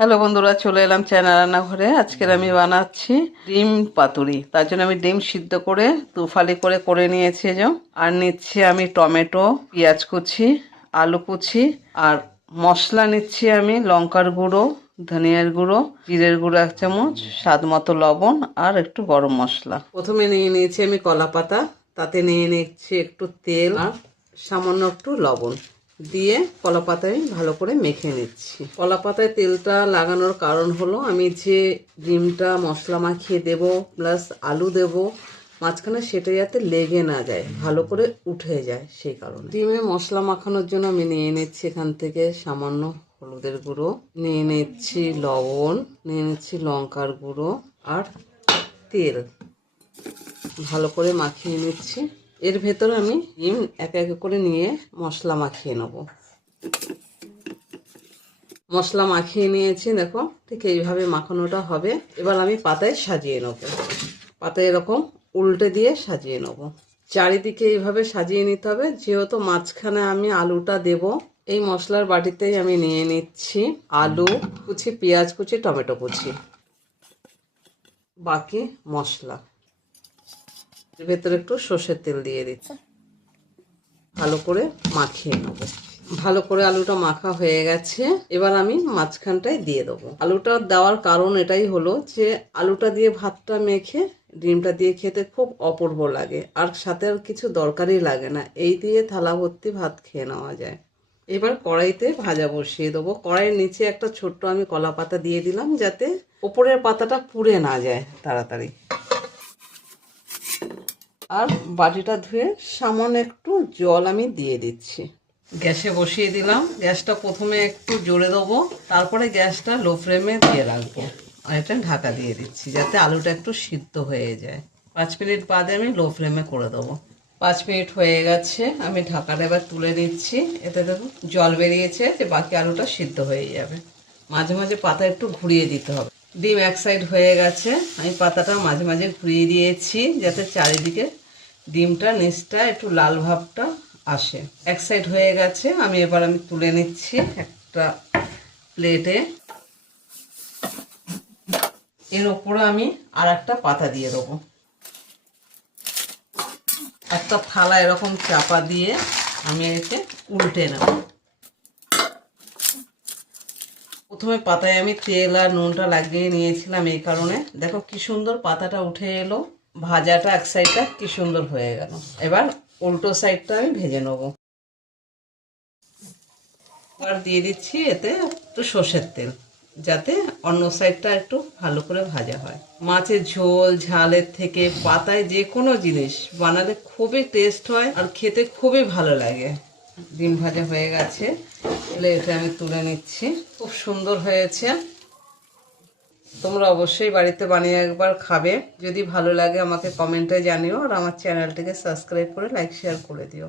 Hello বন্ধুরা, চলে এলাম চায়না রান্নাঘরে। আজকের আমি বানাচ্ছি ডিম পাতুরি। তার জন্য আমি ডিম সিদ্ধ করে দুফালি করে করে নিয়েছি যে। আর নিচ্ছি আমি টমেটো, পেঁয়াজ কুচি, আলু কুচি, আর মশলা নিচ্ছি আমি লঙ্কার গুঁড়ো, ধনিয়ার গুঁড়ো, জিরের গুঁড়ো 1 চামচ, স্বাদ মতো লবণ আর একটু গরম মশলা। প্রথমে নিয়ে নিয়েছি আমি কলা পাতা, তাতে নিয়ে নিচ্ছি একটু তেল আর সামান্য একটু লবণ দিয়ে কলা পাতায় ভালো করে মেখে নিচ্ছি। কলা পাতায় তেলটা লাগানোর কারণ হলো আমি যে ডিমটা মশলা মাখিয়ে দেব প্লাস আলু দেব মাঝখানে, সেটা যাতে লেগে না যায়, ভালো করে উঠে যায়, সেই কারণে। ডিমে মশলা মাখানোর জন্য আমি নিয়ে নিচ্ছি এখান থেকে সামান্য হলুদের গুঁড়ো, নিয়ে নিচ্ছি লবণ, নিয়ে নিচ্ছি লঙ্কার গুঁড়ো আর তেল। ভালো করে মাখিয়ে নিচ্ছি। এর ভেতরে আমি ডিম এক এক করে নিয়ে মশলা মাখিয়ে নেব। মশলা মাখিয়ে নিয়েছি, দেখো ঠিক এইভাবে মাখানোটা হবে। এবার আমি পাতায় সাজিয়ে নেব। পাতায় এরকম উল্টে দিয়ে সাজিয়ে নেব। চারিদিকে এইভাবে সাজিয়ে নিতে হবে, যেহেতু মাঝখানে আমি আলুটা দেব। এই মশলার বাটিতেই আমি নিয়ে নিচ্ছি আলু কুচি, পেঁয়াজ কুচি, টমেটো কুচি, বাকি মশলা। এর ভেতরে একটু সর্ষের তেল দিয়ে দিচ্ছি। ভালো করে মাখিয়ে নেব। ভালো করে আলুটা মাখা হয়ে গেছে। এবার আমি মাঝখানটায় দিয়ে দেবো। আলুটা দেওয়ার কারণ এটাই হলো যে আলুটা দিয়ে ভাতটা মেখে ডিমটা দিয়ে খেতে খুব অপূর্ব লাগে, আর সাথে আর কিছু দরকারই লাগে না। এই দিয়ে থালা ভর্তি ভাত খেয়ে নেওয়া যায়। এবার কড়াইতে ভাজা বসিয়ে দেবো। কড়াইয়ের নিচে একটা ছোট্ট আমি কলা পাতা দিয়ে দিলাম, যাতে ওপরের পাতাটা পুড়ে না যায় তাড়াতাড়ি। আর বাটিটা ধুয়ে সামান্য একটু জল আমি দিয়ে দিচ্ছি। গ্যাসে বসিয়ে দিলাম। গ্যাসটা প্রথমে একটু জোরে দেবো, তারপরে গ্যাসটা লো ফ্লেমে দিয়ে রাখবো। আর এটা ঢাকা দিয়ে দিচ্ছি যাতে আলুটা একটু সিদ্ধ হয়ে যায়। 5 মিনিট বাদে আমি লো ফ্লেমে করে দেবো। 5 মিনিট হয়ে গেছে, আমি ঢাকাটা এবার তুলে নিচ্ছি। এতে দেখুন জল বেরিয়েছে, যে বাকি আলুটা সিদ্ধ হয়ে যাবে। মাঝে মাঝে পাতা একটু ঘুরিয়ে দিতে হবে। ডিম এক সাইড হয়ে গেছে, আমি পাতাটা মাঝে মাঝে ঘুরিয়ে দিয়েছি যাতে চারিদিকে ডিমটা নিচটা একটু লাল ভাবটা আসে। এক সাইড হয়ে গেছে, এবার আমি তুলে নিচ্ছি একটা প্লেটে। এর ওপরে আমি আর একটা পাতা দিয়ে দেবো। একটা থালা এরকম চাপা দিয়ে আমি একে উল্টে নেব। প্রথমে পাতায় আমি তেল আর নুনটা লাগিয়ে নিয়েছিলাম, এই কারণে দেখো কি সুন্দর পাতাটা উঠে এলো। ভাজাটা এক সাইডটা কি সুন্দর হয়ে গেল। এবার উল্টো সাইডটা আমি ভেজে নেব। এবার দিয়ে দিচ্ছি এতে একটু সর্ষের তেল, যাতে অন্য সাইডটা একটু ভালো করে ভাজা হয়। মাছের ঝোল ঝালের থেকে পাতায় যে কোনো জিনিস বানালে খুবই টেস্ট হয় আর খেতে খুবই ভালো লাগে। ডিম ভাজা হয়ে গেছে, এটা আমি তুলে নিচ্ছি। খুব সুন্দর হয়েছে। তোমরা অবশ্যই বাড়িতে বানিয়ে একবার খাবে। যদি ভালো লাগে আমাকে কমেন্টে জানিও, আর আমার চ্যানেলটিকে সাবস্ক্রাইব করে লাইক শেয়ার করে দিও।